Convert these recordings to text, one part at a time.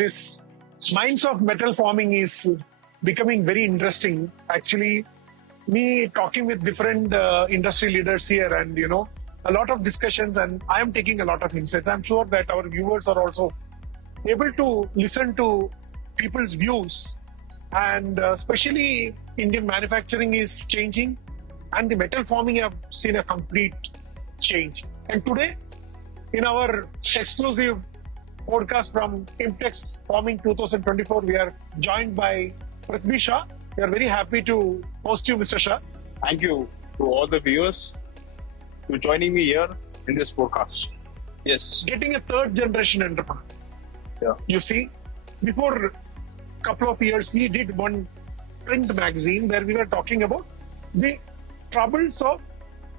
this minds of metal forming is becoming very interesting. Actually, me talking with different industry leaders here, and a lot of discussions, and I am taking a lot of insights. I'm sure that our viewers are also able to listen to people's views, and especially Indian manufacturing is changing, and the metal forming have seen a complete change. And today, in our exclusive podcast from IMTEX Forming 2024, we are joined by Prithvi Shah. We are very happy to host you, Mr. Shah. Thank you to all the viewers for joining me here in this podcast. Yes. Getting a third generation entrepreneur. Yeah. You see, before a couple of years, we did one print magazine where we were talking about the troubles of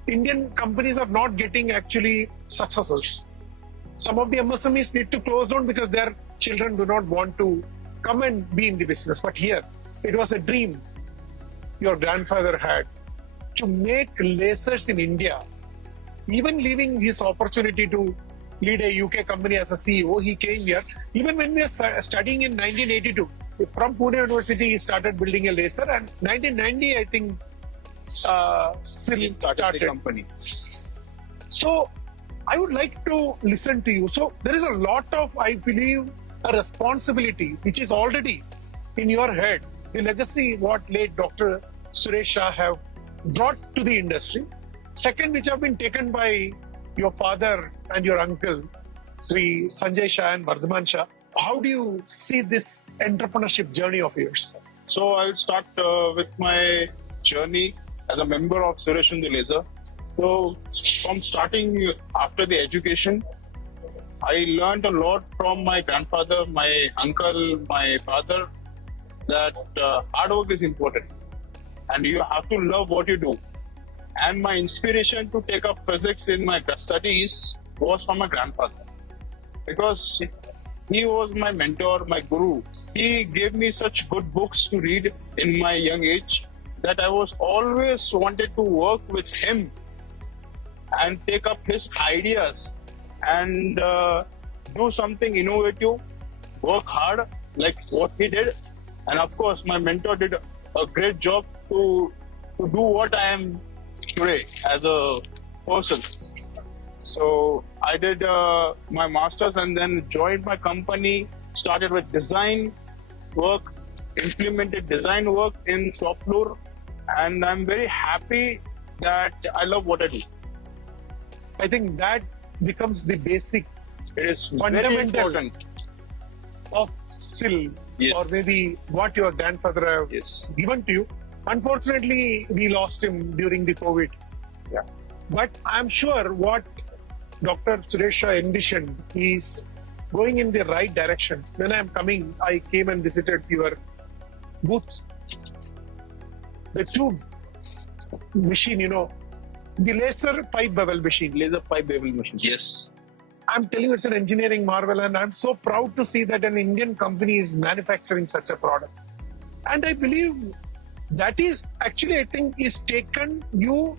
Indian companies are not getting actually successors. Some of the MSMEs need to close down because their children do not want to come and be in the business. But here, it was a dream your grandfather had to make lasers in India. Even leaving his opportunity to lead a UK company as a CEO, he came here. Even when we were studying in 1982, from Pune University, he started building a laser, and 1990, I think, still started the company. So I would like to listen to you. So there is a lot of, I believe, a responsibility which is already in your head. The legacy what late Dr. Suresh Shah have brought to the industry. Second, which have been taken by your father and your uncle, Sri Sanjay Shah and Vardhaman Shah. How do you see this entrepreneurship journey of yours? So I'll start with my journey as a member of Suresh Indu Lasers. So from starting after the education, I learned a lot from my grandfather, my uncle, my father, that hard work is important and you have to love what you do. And my inspiration to take up physics in my studies was from my grandfather, because he was my mentor, my guru. He gave me such good books to read in my young age that I was always wanted to work with him and take up his ideas and do something innovative, work hard like what he did. And of course, my mentor did a great job to do what I am today as a person. So I did my master's and then joined my company, started with design work, implemented design work in shop floor, and I'm very happy that I love what I do. I think that becomes the basic, it is fundamental very important of SIL, yes. Or maybe what your grandfather have Yes. given to you. Unfortunately, we lost him during the COVID. Yeah. But I'm sure what Dr. Suresh Shaw envisioned is going in the right direction. When I'm coming, I came and visited your booth. The tube machine, the laser pipe bevel machine. Laser pipe bevel machine. Yes. I'm telling you, it's an engineering marvel, and I'm so proud to see that an Indian company is manufacturing such a product. And I believe that is actually, I think, is taken you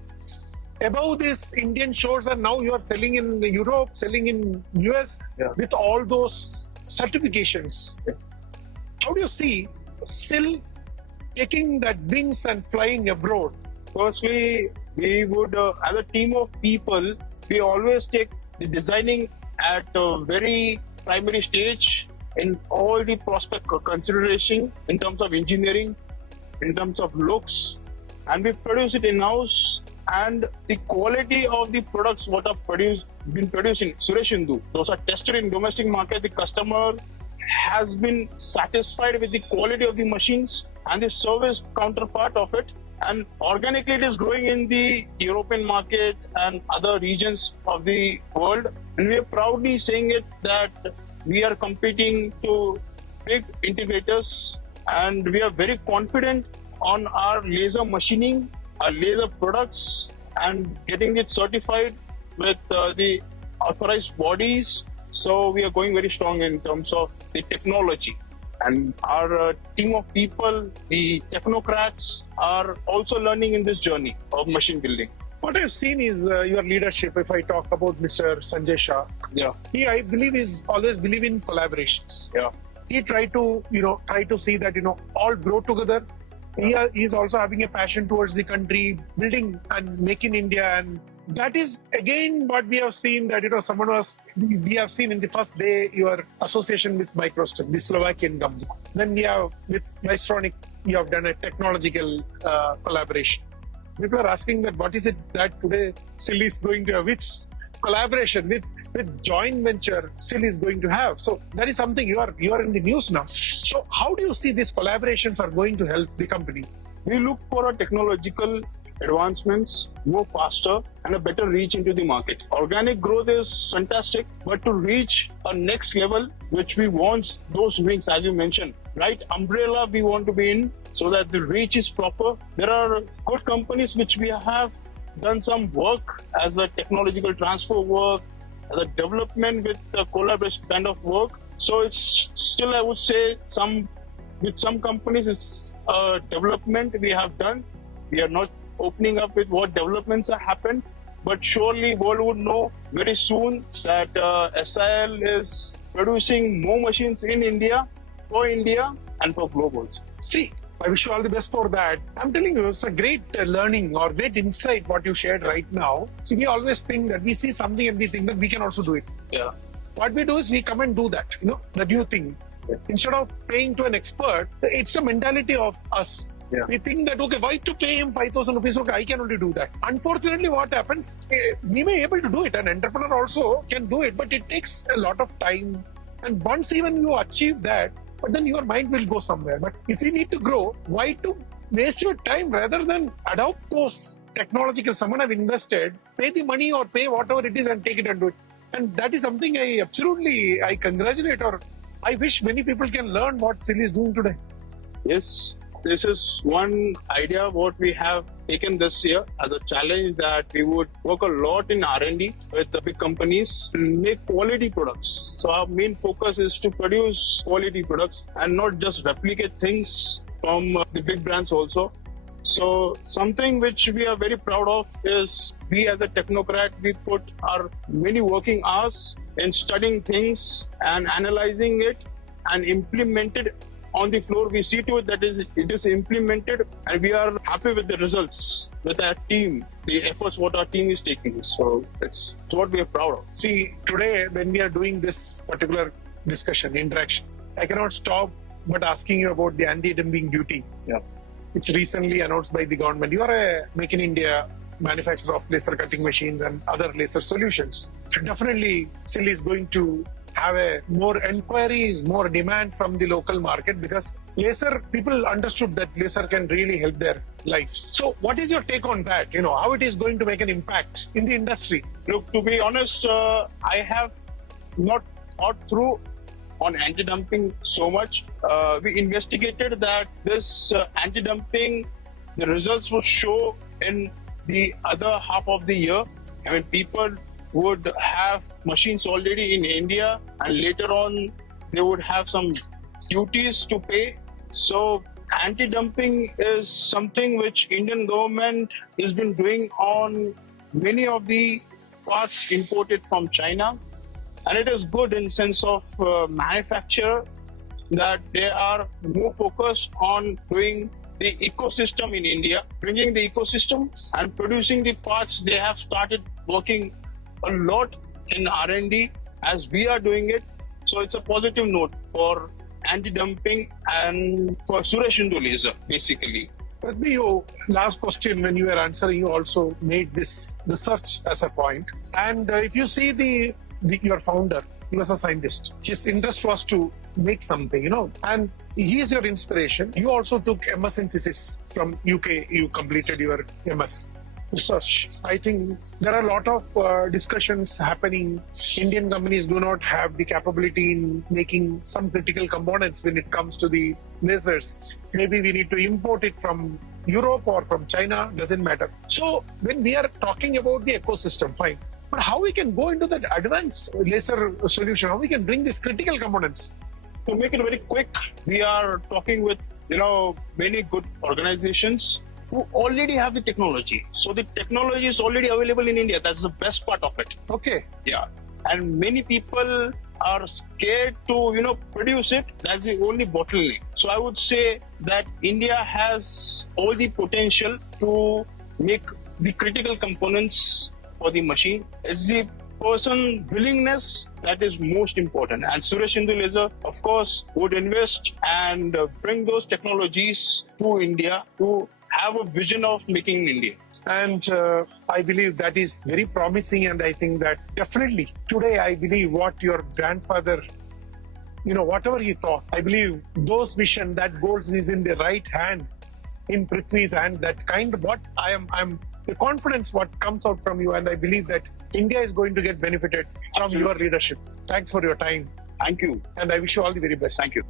above these Indian shores, and now you are selling in Europe, selling in US with all those certifications. How do you see SIL taking that wings and flying abroad? Firstly, we would, as a team of people, we always take the designing at a very primary stage in all the prospect consideration in terms of engineering, in terms of looks, and we produce it in-house. And the quality of the products what are been produced in Suresh Indu, those are tested in domestic market. The customer has been satisfied with the quality of the machines and the service counterpart of it. And organically it is growing in the European market and other regions of the world. And we are proudly saying it that we are competing to big integrators, and we are very confident on our laser machining, our laser products, and getting it certified with the authorized bodies. So we are going very strong in terms of the technology. And our team of people, the technocrats, are also learning in this journey of machine building. What I've seen is your leadership. If I talk about Mr. Sanjay Shah, Yeah. he, I believe, is always believe in collaborations. Yeah. he tried to, see that, all grow together. He's also having a passion towards the country, building and making India. And that is again what we have seen that, we have seen in the first day your association with MicroStep, the Slovakian company. Then we have with Bystronic, you have done a technological collaboration. People are asking that what is it that today SIL is going to have, which collaboration with joint venture SIL is going to have. So that is something you are in the news now. So how do you see these collaborations are going to help the company? We look for a technological advancements, more faster, and a better reach into the market. Organic growth is fantastic, but to reach a next level, which we want those wings, as you mentioned, right umbrella we want to be in so that the reach is proper. There are good companies which we have done some work as a technological transfer work, as a development with the collaboration kind of work. So it's still, I would say, with some companies it's a development we have done. We are not opening up with what developments have happened, but surely world would know very soon that SIL is producing more machines in India, for India and for globals. See, I wish you all the best for that. I'm telling you, it's a great learning or great insight what you shared right now. See, we always think that we see something and we think that we can also do it. Yeah. What we do is we come and do that, the new thing. Yeah. Instead of paying to an expert, it's a mentality of us. Yeah. We think that, okay, why to pay him 5,000 rupees? Okay, I can only do that. Unfortunately, what happens, we may be able to do it. An entrepreneur also can do it, but it takes a lot of time. And once even you achieve that, but then your mind will go somewhere. But if you need to grow, why to waste your time rather than adopt those technological, someone have invested, pay the money or pay whatever it is and take it and do it. And that is something I congratulate or I wish many people can learn what SIL is doing today. Yes. This is one idea what we have taken this year as a challenge, that we would work a lot in R&D with the big companies to make quality products. So our main focus is to produce quality products and not just replicate things from the big brands also. So something which we are very proud of is we as a technocrat, we put our many working hours in studying things and analyzing it and implement it on the floor. We see to it that it is implemented, and we are happy with the results, with our team, the efforts what our team is taking. So it's what we are proud of. See, today when we are doing this particular discussion, interaction, I cannot stop but asking you about the anti-dumping duty. Yeah. It's recently announced by the government. You are a Make in India manufacturer of laser cutting machines and other laser solutions. Definitely, SIL is going to have more enquiries, more demand from the local market, because laser, people understood that laser can really help their lives. So what is your take on that? How it is going to make an impact in the industry? Look, to be honest, I have not thought through on anti-dumping so much. We investigated that this anti-dumping, the results would show in the other half of the year. I mean, people would have machines already in India, and later on they would have some duties to pay. So anti-dumping is something which Indian government has been doing on many of the parts imported from China, and it is good in sense of manufacture, that they are more focused on doing the ecosystem in India, bringing the ecosystem and producing the parts. They have started working a lot in R&D as we are doing it. So it's a positive note for anti-dumping and for Suresh Indu Lasers, basically. Prithvi, last question, when you were answering, you also made this research as a point. And if you see your founder, he was a scientist. His interest was to make something, and he is your inspiration. You also took MS in physics from UK. You completed your MS research. I think there are a lot of discussions happening. Indian companies do not have the capability in making some critical components when it comes to the lasers. Maybe we need to import it from Europe or from China, doesn't matter. So when we are talking about the ecosystem, fine. But how we can go into that advanced laser solution, how we can bring these critical components? To make it very quick, we are talking with many good organizations who already have the technology. So the technology is already available in India. That's the best part of it. Okay. Yeah. and many people are scared to produce it. That's the only bottleneck. So I would say that India has all the potential to make the critical components for the machine. It's the person willingness that is most important, and Suresh Indu Laser of course would invest and bring those technologies to India to have a vision of making in India. And I believe that is very promising, and I think that definitely today I believe what your grandfather, whatever he thought, I believe those vision, that goals is in the right hand, in Prithvi's hand. That kind of what I'm the confidence what comes out from you, and I believe that India is going to get benefited from your leadership. Thanks for your time. Thank you. And I wish you all the very best. Thank you.